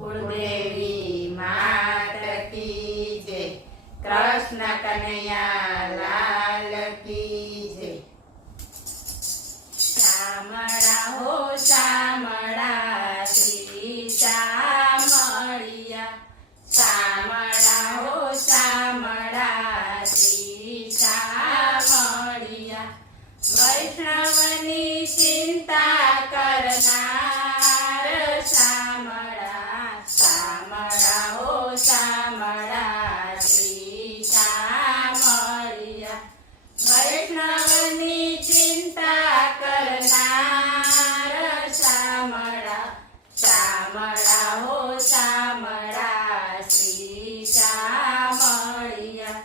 કુળદેવી માત કી જય, કૃષ્ણ કનૈયા લાલ કી જય। શામળા હો શામળા શ્રી શામળિયા, શામળા હો શામળા શ્રી શામળિયા, વૈષ્ણવની ચિંતા કરનાર શામળા, શામળા હો શામળા શ્રી શામળિયા, વૈષ્ણવની ચિંતા કરનાર શામળા, શામળા હો શામળા શ્રી શામળિયા,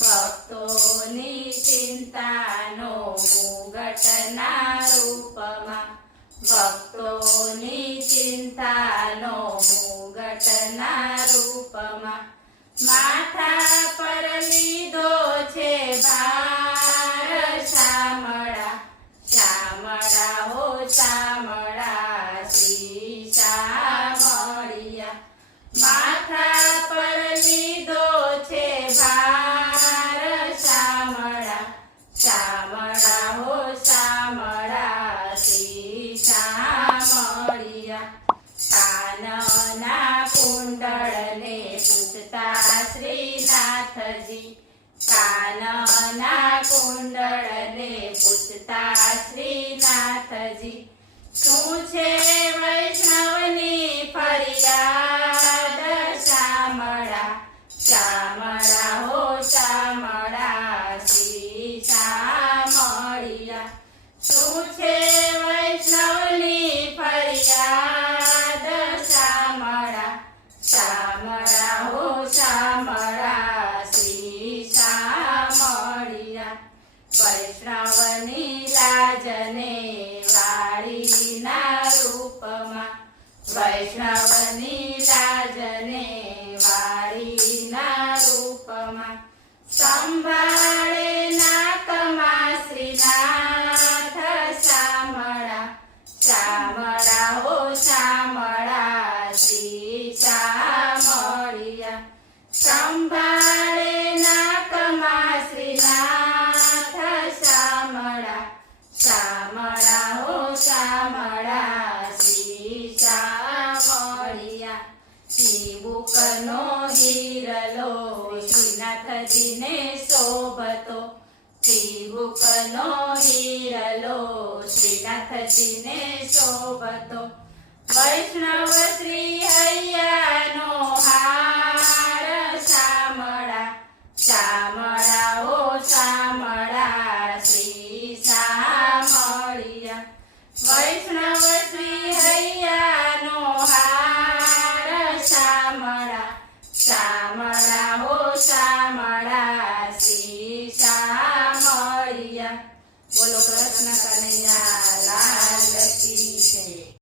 ભક્તોની ચિંતાનો મુગટના રૂપમાં, ભક્તોની ચિંતાનો મુગટના રૂપમાં, માથા પર લીધો છે ભાર શામળા, શામળા હો શામળા શ્રી શામળિયા, માથા પર લીધો છે ભાર શામળા, શામળા હો શામળા શ્રી શામળિયા, કાનના કુંડળને પૂછતા શ્રીનાથજી, કાનના કુંડળને પૂછતા શ્રીનાથજી, શું છે વૈષ્ણવની ફરિયાદ શામળા, શામળા હો શામળા શ્રી શામળિયા, શું છે વૈષ્ણવની ફરિયાદ શામળા, શામળા હો શામળા શ્રી શામળિયા, વૈષ્ણવની લાજને વાળીના રૂપમાં, વૈષ્ણવની લાજને વાળીના રૂપમાં, સંભાળે નાકમાં શ્રીનાથ શામળા, શામળા હો શામળા શ્રી શામળિયા, સંભાળે નાકમાં શ્રીનાથ શામળા, શામળા હો શામળા શ્રી શામળિયા, ચીબુકનો હિરલો શ્રીનાથજીને શોભતો, ચીબુકનો હિરલો શ્રીનાથજીને શોભતો, વૈષ્ણવ શ્રી હૈયાનો હાર શામળા, શામળા હો શામળા શ્રી શામળિયા, વૈષ્ણવ શ્રી હૈયા